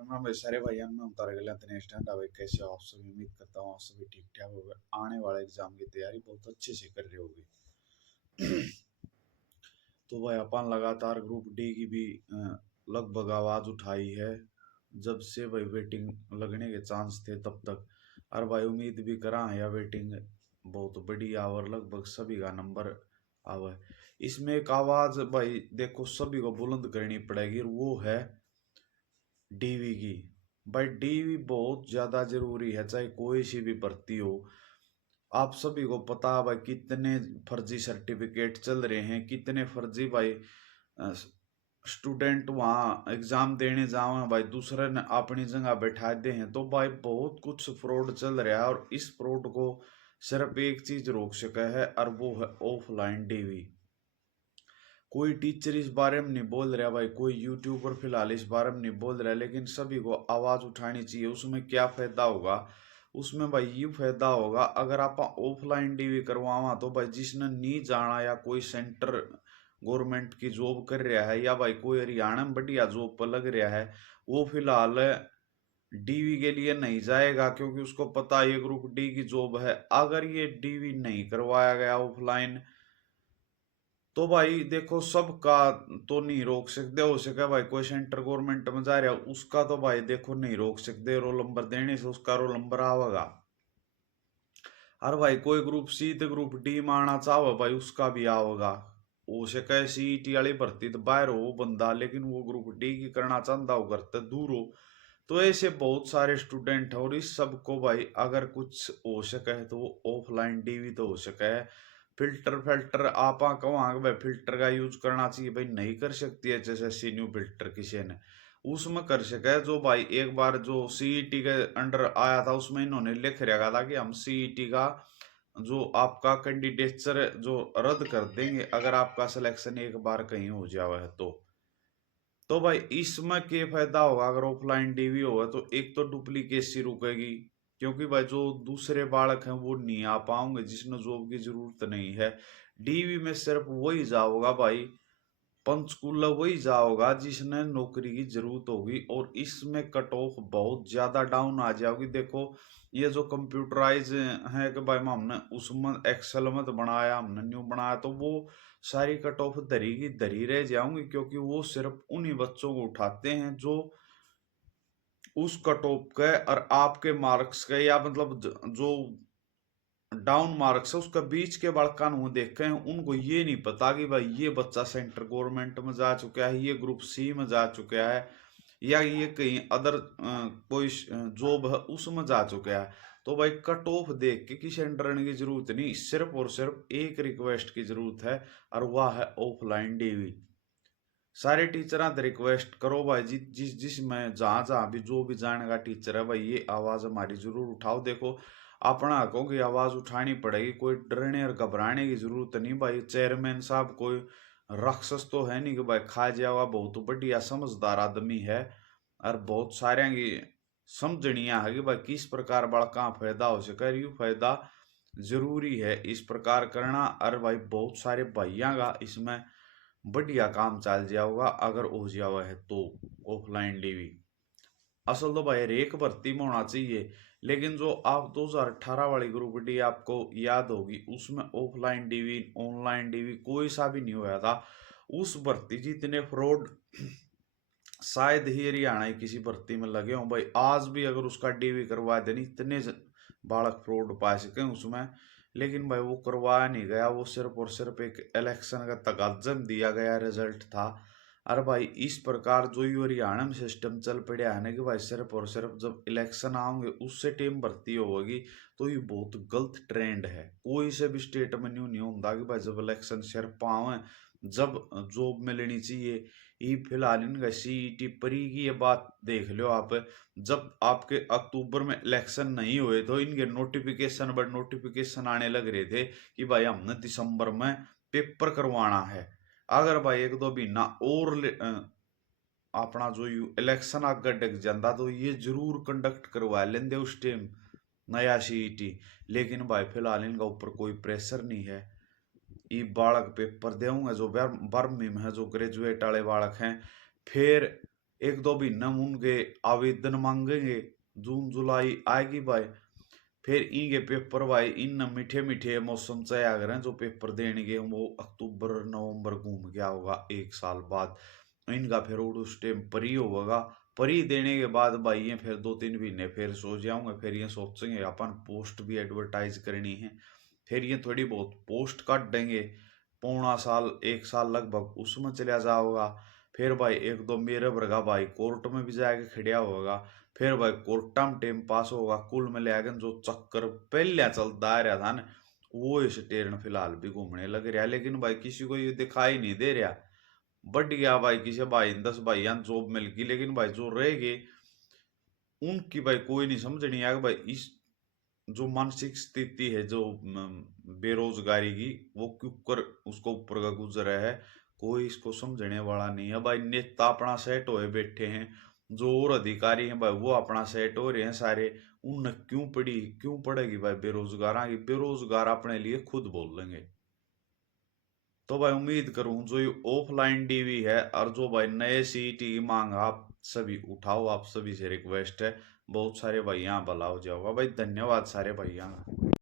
मैं भाई सारे भाई मैं उतार गया इतने स्टैंड भाई कैसे हो आप सभी। उम्मीद करता हूँ आप सभी ठीक ठाक होगा। आने वाले एग्जाम की तैयारी बहुत अच्छे से कर रहे होगे। तो भाई अपन लगातार ग्रुप डी की भी लगभग आवाज उठाई है। जब से भाई वेटिंग लगने के चांस थे तब तक। और भाई उम्मीद भी करा है या वेटिंग बहुत बड़ी और लगभग सभी का नंबर आवा है। इसमें एक आवाज भाई देखो सभी को बुलंद करनी पड़ेगी और वो है डीवी की। भाई डीवी बहुत ज्यादा जरूरी है चाहे कोई सी भी भर्ती हो। आप सभी को पता है भाई कितने फर्जी सर्टिफिकेट चल रहे हैं, कितने फर्जी भाई स्टूडेंट वहाँ एग्जाम देने जाओ भाई दूसरे ने अपनी जगह बैठा दे हैं। तो भाई बहुत कुछ फ्रॉड चल रहा है और इस फ्रॉड को सिर्फ एक चीज रोक सका है और वो है ऑफलाइन डीवी। कोई टीचर इस बारे में नहीं बोल रहा भाई, कोई यूट्यूबर फिलहाल इस बारे में नहीं बोल रहा, लेकिन सभी को आवाज उठानी चाहिए। उसमें क्या फायदा होगा? उसमें भाई ये फायदा होगा अगर आप ऑफलाइन डीवी करवावा तो भाई जिसने नहीं जाना या कोई सेंटर गवर्नमेंट की जॉब कर रहा है या भाई कोई हरियाणा में बढ़िया जॉब पर लग रहा है वो फिलहाल डीवी के लिए नहीं जाएगा क्योंकि उसको पता है ये ग्रुप डी की जॉब है। अगर ये डीवी नहीं करवाया गया ऑफलाइन तो भाई देखो सबका तो नहीं रोक सकते। हो सके भाई कोई सेंटर गवर्नमेंट में जा रहा है उसका तो भाई देखो नहीं रोक सकते, रोल नंबर देने से उसका रोल नंबर आवेगा। और भाई कोई ग्रुप सी तो ग्रुप डी में आना चाहो भाई उसका भी आओगा। हो सके सीईटी वाली भर्ती तो बाहर हो बंदा लेकिन वो ग्रुप डी की करना चाहता हो घर तक दूर हो। तो ऐसे बहुत सारे स्टूडेंट है और इस सब को भाई अगर कुछ हो सके है तो वो ऑफलाइन डीवी तो हो सके है। फिल्टर फिल्टर आप कहाँ भाई फिल्टर का यूज करना चाहिए भाई नहीं कर सकती है जैसे सी न्यू फिल्टर किसी ने उसमें कर सके जो भाई एक बार जो सीईटी के अंडर आया था उसमें इन्होंने लिख रखा था कि हम सीईटी का जो आपका कैंडिडेचर जो रद्द कर देंगे अगर आपका सिलेक्शन एक बार कहीं हो जावा है तो भाई इसमें क्या फायदा होगा अगर ऑफलाइन डीवी होगा तो एक तो डुप्लीकेसी रुकेगी क्योंकि भाई जो दूसरे बालक हैं वो नहीं आ पाओगे जिसने जॉब की जरूरत नहीं है। डीवी में सिर्फ वही जाओगा भाई, पंचकूला वही जाओगा जिसने नौकरी की जरूरत होगी और इसमें कट ऑफ बहुत ज्यादा डाउन आ जाओगी। देखो ये जो कंप्यूटराइज है कि भाई हमने उसमें एक्सेल में तो बनाया हमने न्यू बनाया तो वो सारी कट ऑफ धरी की धरी रह जाऊंगी क्योंकि वो सिर्फ उन्हीं बच्चों को उठाते हैं जो उस कट ऑफ के और आपके मार्क्स के या मतलब जो डाउन मार्क्स है उसका बीच के बड़का वो देखे हैं। उनको ये नहीं पता कि भाई ये बच्चा सेंटर गवर्नमेंट में जा चुका है, ये ग्रुप सी में जा चुका है या ये कहीं अदर कोई जॉब है उसमें जा चुका है। तो भाई कट ऑफ देख के किसी डरने की जरूरत नहीं, सिर्फ और सिर्फ एक रिक्वेस्ट की जरूरत है और वह है ऑफलाइन डीवी। सारे टीचर रिक्वेस्ट करो भाई जिस जिस में जहाँ जहाँ भी जो भी जाने का टीचर है भाई ये आवाज हमारी जरूर उठाओ। देखो अपना हकों की आवाज उठानी पड़ेगी, कोई डरने और घबराने की जरूरत नहीं भाई। चेयरमैन साहब कोई राक्षस तो है नहीं कि भाई खा जावा, बहुत बढ़िया समझदार आदमी है और बहुत सारे की समझनिया है कि भाई किस प्रकार बड़ा कहाँ फायदा हो सके यू फायदा जरूरी है इस प्रकार करना। और भाई बहुत सारे भाइयों का इसमें बढ़िया काम चल जाओगा अगर हो जावा है तो ऑफलाइन डीवी। असल तो भाई रेक भर्ती में होना चाहिए लेकिन जो आप 2018 वाली ग्रुप डी आपको याद होगी उसमें ऑफलाइन डीवी ऑनलाइन डीवी कोई सा भी नहीं हुआ था। उस भर्ती जितने फ्रॉड शायद ही हरियाणा की किसी भर्ती में लगे हों भाई। आज भी अगर उसका डीवी करवा देनी इतने बालक फ्रॉड पा सके उसमें, लेकिन भाई वो करवाया नहीं गया। वो सिर्फ और सिर्फ एक इलेक्शन का तकाजम दिया गया रिजल्ट था। अरे भाई इस प्रकार जो ये हरियाणा में सिस्टम चल पड़ा है ना कि भाई सिर्फ और सिर्फ जब इलेक्शन आओगे उससे टीम भर्ती होगी तो ये बहुत गलत ट्रेंड है। कोई से भी स्टेट में न्यू नहीं होता कि भाई जब इलेक्शन सिर्फ आवे जब जॉब मिलनी चाहिए। ये फिलहाल इनका सीईटी परी की ये बात देख लो आप, जब आपके अक्टूबर में इलेक्शन नहीं हुए तो इनके नोटिफिकेशन पर नोटिफिकेशन आने लग रहे थे कि भाई हमने दिसंबर में पेपर करवाना है। अगर भाई एक दो महीना और अपना जो इलेक्शन आगे डग जाता तो ये जरूर कंडक्ट करवा लेंगे उस टाइम नया सीईटी। लेकिन भाई फिलहाल इनका ऊपर कोई प्रेशर नहीं है। ये बालक पेपर देंगे जो बर्मी में है जो ग्रेजुएट वाले बालक हैं फिर एक दो महीने में उनके आवेदन मांगेंगे। जून जुलाई आएगी भाई, फिर इनके पेपर भाई इन मीठे मीठे मौसम से अगर जो पेपर देंगे वो अक्टूबर नवंबर घूम गया होगा 1 साल बाद। इनका फिर उस टाइम परी होगा। परी देने के बाद भाई ये फिर 2-3 महीने फिर सो जाऊंगे, फिर ये सोचेंगे अपन पोस्ट भी एडवर्टाइज करनी है। फिर ये थोड़ी बहुत पोस्ट काट देंगे, पौना साल 1 साल लगभग उसमें चला जाओगा। फिर भाई एक दो मेरे वर्गा भाई कोर्ट में भी जाके खड़िया होगा। फिर भाई कोर्टा में टाइम पास होगा। कुल मिलाकर जो चक्कर पहले चलता आ रहा था ना, वो इस टेरण फिलहाल भी घूमने लग रहा है। लेकिन भाई किसी को ये दिखाई नहीं दे रहा। बढ़ गया भाई, किसी भाई 10 भाइयां जॉब मिल गई, लेकिन भाई जो रह गए उनकी भाई कोई नहीं समझनी आगे भाई। इस जो मानसिक स्थिति है जो बेरोजगारी की, वो क्यों कर उसको ऊपर का गुजरा है, कोई इसको समझने वाला नहीं है भाई। नेता अपना सेट होए बैठे हैं, जो और अधिकारी हैं भाई वो अपना सेट हो रहे हैं सारे। उन क्यों पड़ेगी भाई बेरोजगार की? बेरोजगार अपने लिए खुद बोल लेंगे। तो भाई उम्मीद करूं जो ये ऑफलाइन डीवी है और जो भाई नए सीईटी की मांग आप सभी उठाओ, आप सभी से रिक्वेस्ट है। बहुत सारे भाई यहाँ भला हो जाओगा भाई। धन्यवाद सारे भाइयों का।